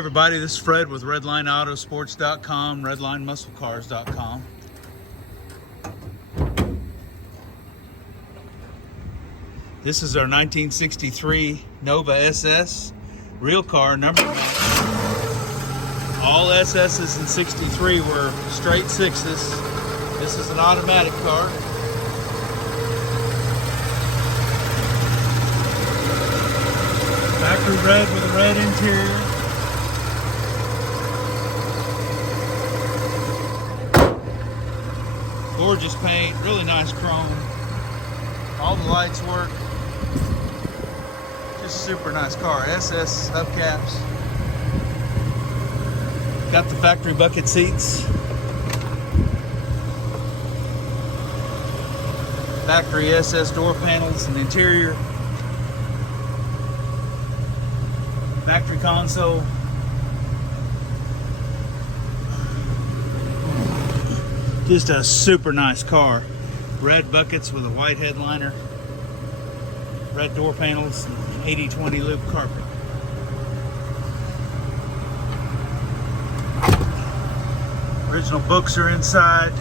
Everybody, this is Fred with RedlineAutosports.com, RedlineMuscleCars.com. This is our 1963 Nova SS, real car, number one. All SS's in 63 were straight sixes. This is an automatic car. Factory red with a red interior. Gorgeous paint, really nice chrome. All the lights work. Just a super nice car. SS hubcaps. Got the factory bucket seats. Factory SS door panels and interior. Factory console. Just a super nice car. Red buckets with a white headliner. Red door panels and 80/20 loop carpet. Original books are inside.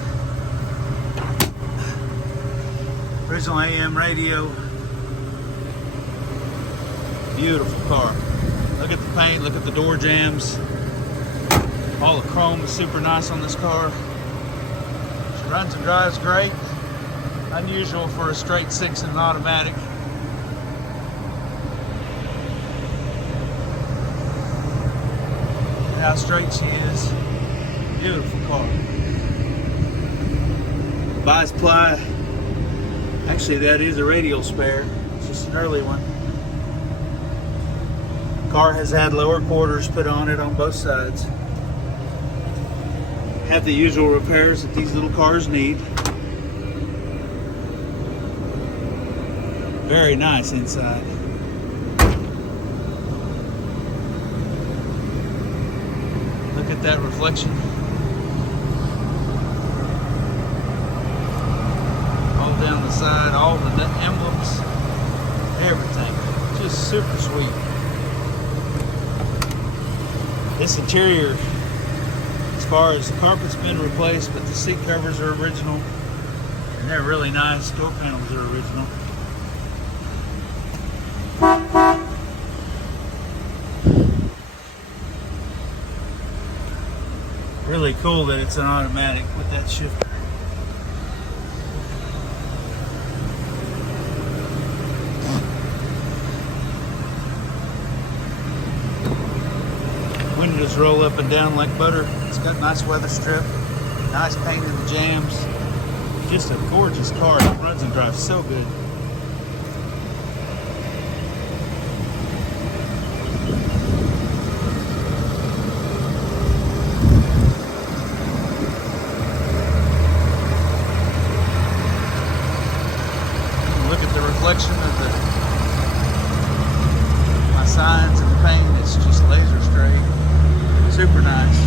Original AM radio. Beautiful car. Look at the paint, look at the door jambs. All the chrome is super nice on this car. Runs and drives great. Unusual for a straight six and an automatic. Look how straight she is. Beautiful car. Bias ply. Actually, that is a radial spare. It's just an early one. Car has had lower quarters put on it on both sides. Have the usual repairs that these little cars need. Very nice inside. Look at that reflection. All down the side, all the emblems, everything. Just super sweet. This interior, as far as the carpet's been replaced, but the seat covers are original and they're really nice. Door panels are original. Really cool that it's an automatic with that shifter. Windows roll up and down like butter. It's got nice weather strip, nice paint in the jams. Just a gorgeous car. It runs and drives so good. Look at the reflection of my signs and the paint. It's just laser straight. Super nice.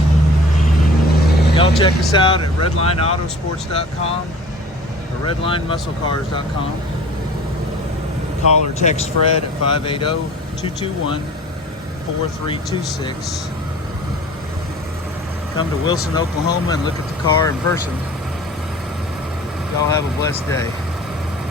Y'all check us out at RedlineAutosports.com or RedlineMuscleCars.com. Call or text Fred at 580-221-4326. Come to Wilson, Oklahoma and look at the car in person. Y'all have a blessed day.